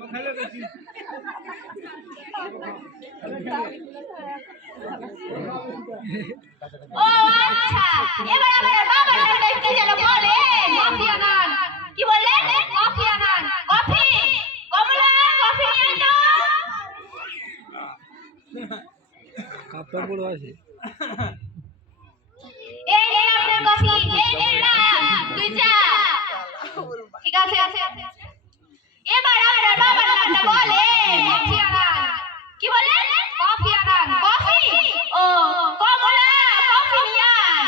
ও আচ্ছা, এবার আমার বাবার নামটা কি যেন বলে? কফি আনান। কি বললেন? কফি আনান। কফি, কমলা কফি নিয়ে তো। কাপটা বড় আছে। এই নে আপনার কফি, এই নে না তুই যা। ঠিক আছে। এবার আপনার বাবার নামটা বলে। কফি আনান। কি বললেন? কফি আনান। কফি, ও কমলা কফি নিয়ে আন।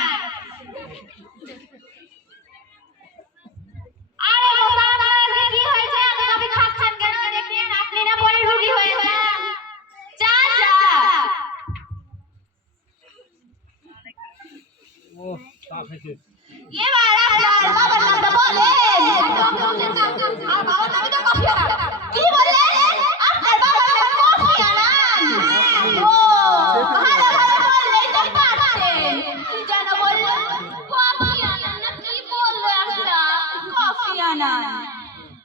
আরে বাবা, আপনার কি হয়েছে? এত কফি খাচ্ছেন কেন? দেখেন আপনি না বড় রোগী হয়েছেন। যা যা। ও সাফ হয়েছে। এবার আপনার বাবার নামটা বলেন। আর বাবার নামে তো কফি আনান। কি বললেন? আপনার বাবার নাম কফি আনান। ও ভালো বললেই তো পারছেন। কি যেন বললেন? কফি আনান না কি বললো একটা? কফি আনান।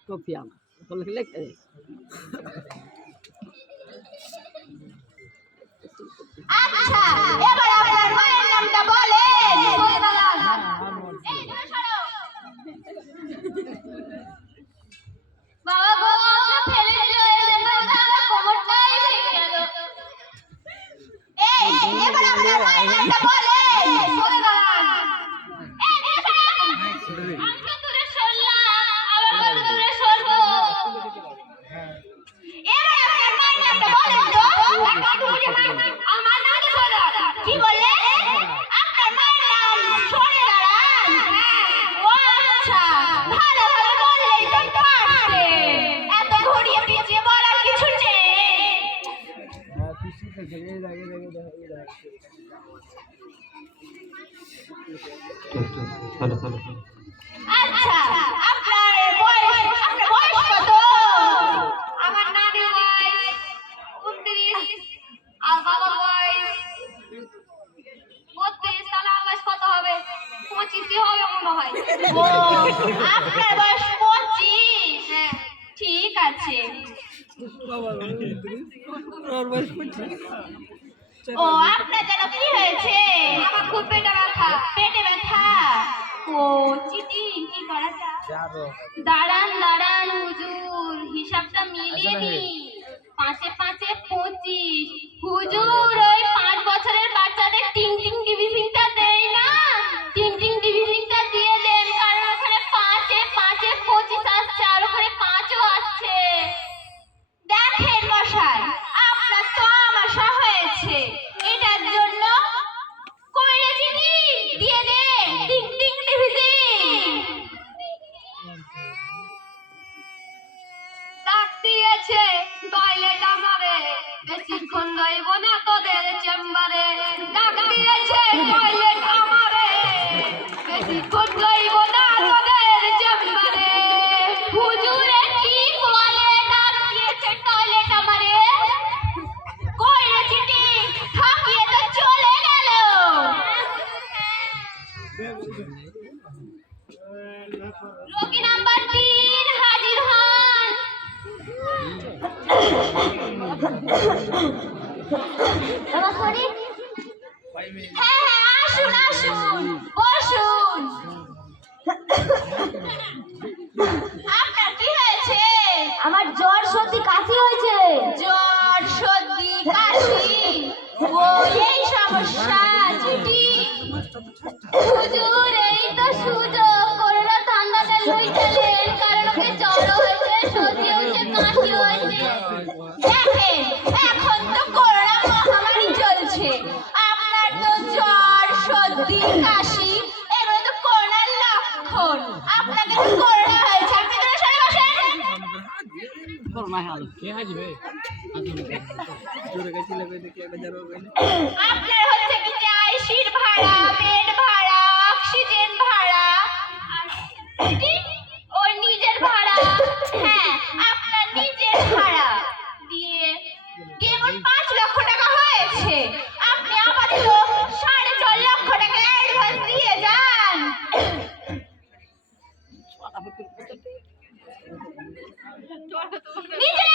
কফি আনা বলে লিখতে দে। আচ্ছা, এবার আপনার মায়ের নামটা বলেন। এই ধরে সরো। বাবা গো, আপনি ফেলে দিল এই জন্য আমার কোমরটাই ভেঙে গেল। এই এবার আপনার মায়ের নামটা বলেন। সরে দাঁড়ান। এই ধরে সরো। আমি তো দূরে সরলাম, আবার কত দূরে সরবো? এবার আপনার মায়ের নামটা বলেন তো। একটু বুঝে নাই। আমার নামটা সরে দাঁড়ান। কি বললেন? আপনার মায়ের নাম সরে দাঁড়ান। ও আচ্ছা, ভালো বললেই তো পারছেন। এত ঘুরিয়ে পিছিয়ে বলার কিছু নেই। হ্যাঁ পিছু থেকে এই লাগে আচ্ছা, আপনার বয়স কত? আমার নানির বয়স 29 আর বাবার বয়স 32। তাহলে আমার বয়স কত হবে? 25 হবে মনে হয়। ও আপনার বয়স 25? হ্যাঁ ঠিক আছে। ও আপনার যেন কি হয়েছে? আমার খুব পেটে ব্যথা। ও চিঠি কি করা যায়? দাঁড়ান হুজুর, হিসাবটা মিলিনি। 5 এ 5 25। হুজুর ওই 5 বছরের বাচ্চাদের টিং টিং ডিভিজিংটা দেই না, টিং টিং ডিভিজিংটা দিয়ে দেন, কারণ ওখানে 5 এ 25 আসছে আর ওখানে 5ও আসছে। দেখেন মশাই, আপনার তো আমাশা হয়েছে, এটার জন্য কইরে চিনি দিয়ে দেন টিং টিং ডিভিজিং। ডাক দিয়েছে টয়লেট আমারে, বেশিক্ষণ রইব না তোদের চেম্বারে। ডাক দিয়েছে টয়লেট আমারে, বেশিক্ষণ রইব না তোদের চেম্বারে। হুজুরে কি বলে ডাক দিয়েছে টয়লেট আমারে? কইরে চিঠি থাকিয়ে তো চলে গেল। রোগী নাম্বার 3 হাজির হন। হ্যাঁ আসুন বসুন। আপনার কি হয়েছে? আমার জ্বর সর্দি কাশি হয়েছে। জ্বর সর্দি কাশি, ও এই সমস্যা চিঠি। হুজুর এই তো সুযোগ, করোনা ঠান্ডাটা লইতেলেন, কারণ ওকে জ্বর হয়েছে, সর্দি হয়েছে, কাশি হয়েছে। দেখেন এখন তো করোনা মহামারী চলছে, আপনার তো জ্বর সর্দি কাশি, এগুলো তো করোনার লক্ষণ। আপনাকে তো করোনা হয়েছে, আপনি তো সরে বসেন। করোনা হাল কে আসবে? জোরে গেছি লাগে দেখি একটা জারো কইলে। আপনার হচ্ছে কি যে আইসির ভাড়া, বেড ভাড়া, অক্সিজেন ভাড়া, আর ওই নিজের ভাড়া। হ্যাঁ আপনার নিজের ভাড়া দিয়ে মোট 5 লক্ষ টাকা হয়েছে। আপনি আপাতত 4.5 লক্ষ টাকা অ্যাডভান্স দিয়ে যান। নিজে